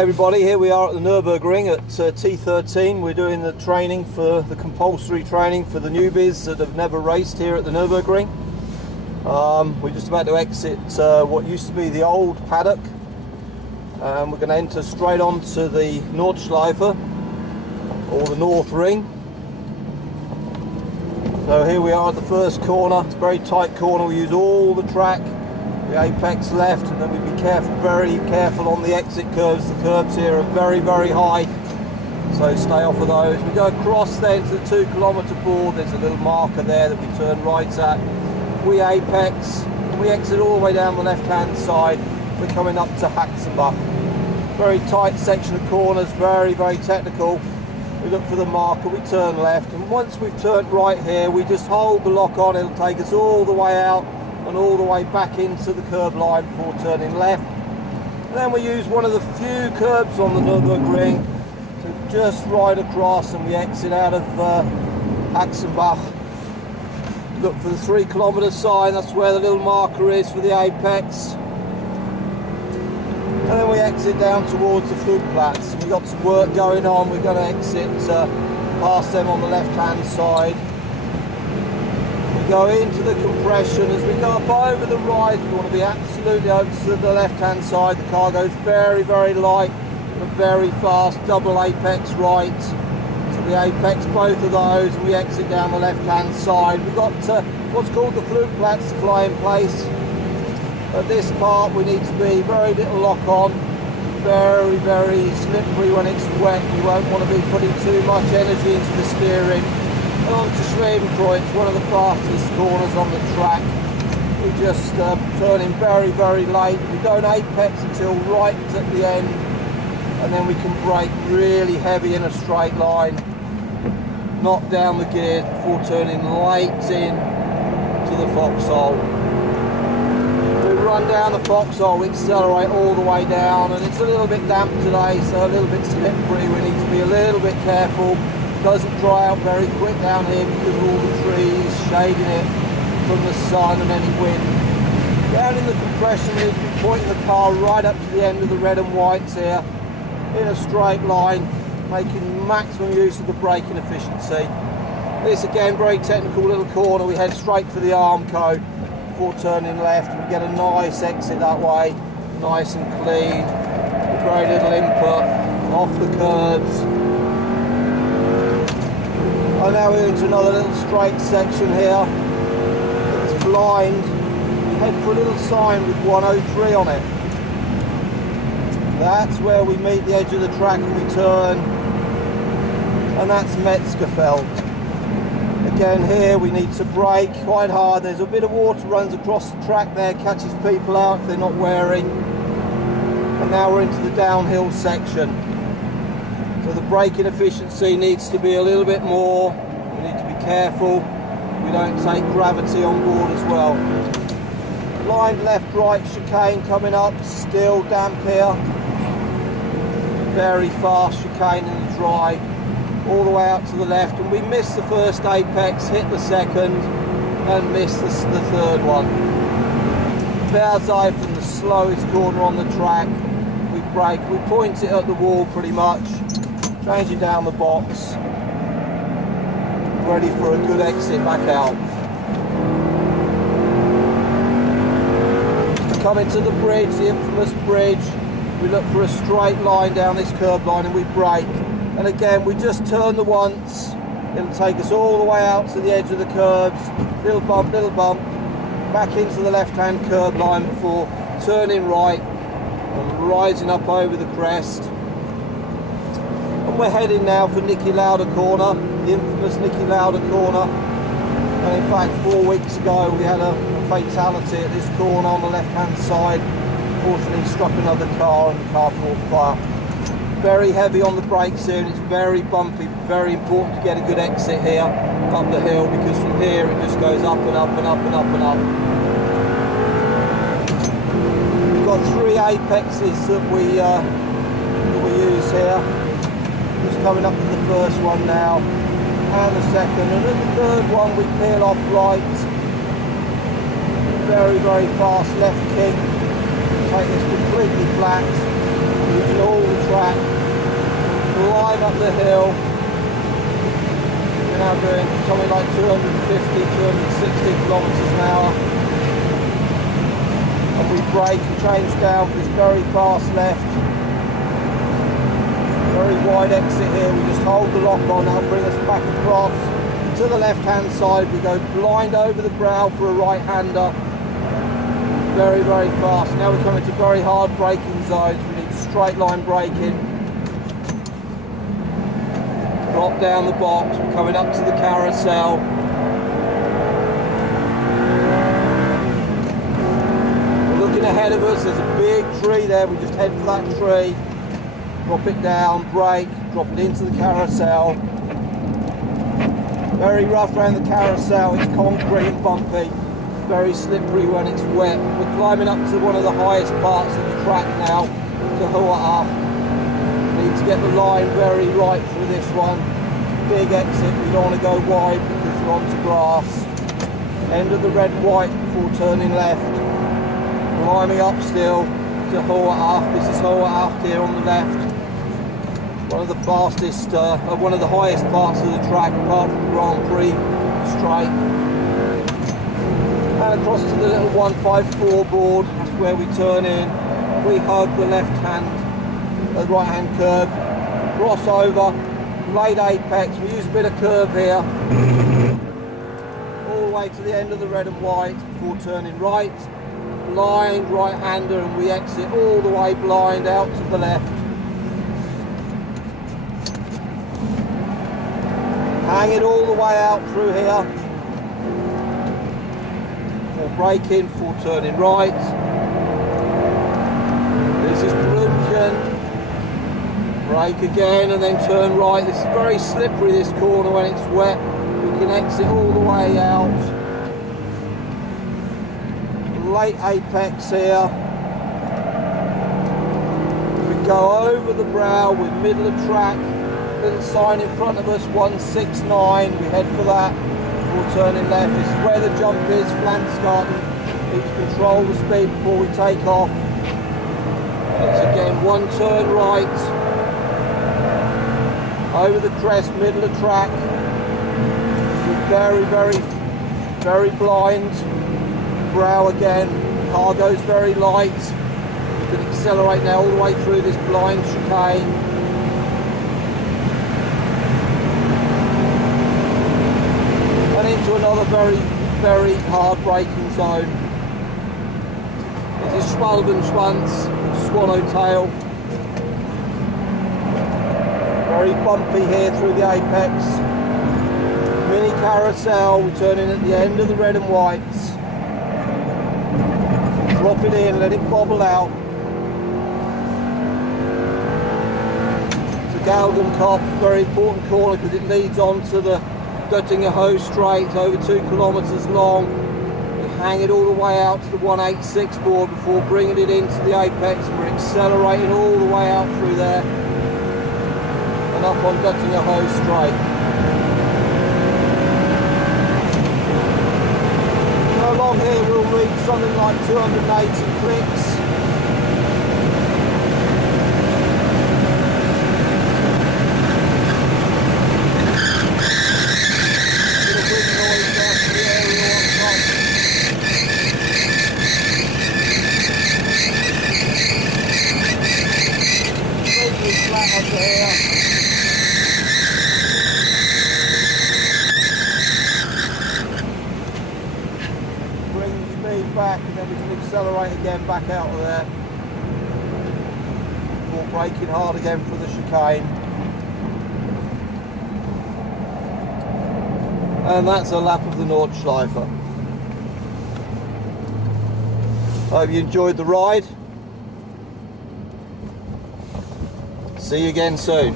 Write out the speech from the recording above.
Everybody, here we are at the Nurburgring at T13. We're doing the training for the compulsory training for the newbies that have never raced here at the Nurburgring. We're just about to exit what used to be the old paddock. We're going to enter straight onto the Nordschleife, or the North Ring. So here we are at the first corner. It's a very tight corner. We use all the track. The apex left, and then we'd be careful, very careful on the exit curves. The curbs here are very, very high, so stay off of those. We go across then to the 2 kilometre board. There's a little marker there that we turn right at. We apex, we exit all the way down the left hand side. We're coming up to Haxenbach. Very tight section of corners, very, very technical. We look for the marker, we turn left, and once we've turned right here, we just hold the lock on. It'll take us all the way out and all the way back into the curb line before turning left. And then we use one of the few curbs on the Nürburgring to just ride across, and we exit out of Haxenbach. Look for the 3 kilometre sign. That's where the little marker is for the apex. And then we exit down towards the Flugplatz. We've got some work going on. We're going to exit past them on the left hand side. Go into the compression. As we go up over the rise, we want to be absolutely over to the left hand side. The car goes very, very light and very fast, double apex right to the apex, both of those, and we exit down the left hand side. We've got what's called the Flugplatz to fly in place. At this part we need to be very little lock on, very, very slippery when it's wet. You won't want to be putting too much energy into the steering. On to Schwebenkreuz, one of the fastest corners on the track. We just turn in very, very late. We don't apex until right at the end, and then we can brake really heavy in a straight line, knock down the gears before turning late in to the foxhole. We run down the foxhole, we accelerate all the way down, and it's a little bit damp today, so a little bit slippery. We need to be a little bit careful. Doesn't dry out very quick down here because of all the trees shading it from the sun and any wind. Down in the compression, we need to be pointing the car right up to the end of the red and whites here in a straight line, making maximum use of the braking efficiency. This again, very technical little corner. We head straight for the Armco before turning left. We get a nice exit that way, nice and clean, with very little input, off the curbs. And now we're into another little straight section here. It's blind. We head for a little sign with 103 on it. That's where we meet the edge of the track and we turn. And that's Metzgerfeld. Again here we need to brake quite hard. There's a bit of water runs across the track there, catches people out if they're not wearing. And now we're into the downhill section. So the braking efficiency needs to be a little bit more. We need to be careful we don't take gravity on board as well. Blind left right chicane coming up, still damp here. Very fast chicane in the dry, all the way out to the left, and we miss the first apex, hit the second, and miss the third one. Berzai from the slowest corner on the track. We brake, we point it at the wall pretty much. Changing down the box, ready for a good exit back out. Coming to the bridge, the infamous bridge, we look for a straight line down this curb line and we brake. And again, we just turn the once, it'll take us all the way out to the edge of the curbs, little bump, back into the left-hand curb line before turning right and rising up over the crest. And we're heading now for Niki Lauda corner, the infamous Niki Lauda corner. And in fact 4 weeks ago we had a fatality at this corner on the left hand side. Fortunately struck another car and the car caught fire. Very heavy on the brakes here and it's very bumpy, very important to get a good exit here up the hill, because from here it just goes up and up and up and up and up. We've got 3 apexes that we use here. Just coming up to the first one now, and the second, and at the third one we peel off right. Very, very fast left kick. Take this completely flat, using all the up the hill. We're now doing something like 250, 260 kilometers an hour. And we brake and change down for this very fast left. Very wide exit here. We just hold the lock on, that'll bring us back across to the left hand side. We go blind over the brow for a right hander. Very, very fast. Now we're coming to very hard braking zones. We need straight line braking. Drop down the box. We're coming up to the carousel. We're looking ahead of us. There's a big tree there. We just head for that tree. Drop it down, brake, drop it into the carousel. Very rough around the carousel. It's concrete and bumpy. Very slippery when it's wet. We're climbing up to one of the highest parts of the track now, to Hua'af. Need to get the line very right through this one. Big exit, we don't want to go wide because we're onto grass. End of the red and white before turning left. Climbing up still to Hua'af. This is Hua'af here on the left. One of the fastest, one of the highest parts of the track apart from the Grand Prix straight. And across to the little 154 board, that's where we turn in. We hug the right hand curb, cross over, late apex. We use a bit of curve here. All the way to the end of the red and white before turning right. Blind right hander, and we exit all the way blind out to the left. Hang it all the way out through here. Braking, before turning right. This is Brunchen. Brake again and then turn right. This is very slippery, this corner, when it's wet. We can exit all the way out. Late apex here. We go over the brow, we're middle of track. Little sign in front of us, 169. We head for that. Before turning left. This is where the jump is, Flandsgarten. Need to control the speed before we take off. It's again one turn right. Over the crest, middle of track. We're very, very, very blind. Brow again. Car goes very light. We can accelerate now all the way through this blind chicane. Into another very, very hard braking zone. This is Schwalbenschwanz, Swallowtail. Very bumpy here through the apex. Mini carousel, we turn in at the end of the red and whites. Drop it in, let it bobble out. It's a Galgenkopf, very important corner because it leads on to the Göttingen Ho straight, over 2 kilometers long. We hang it all the way out to the 186 board before bringing it into the apex. We're accelerating all the way out through there and up on Göttingen Ho straight. So along here we'll reach something like 280 clicks. Back and then we can accelerate again back out of there before braking hard again for the chicane. And that's a lap of the Nordschleife. Hope you enjoyed the ride. See you again soon.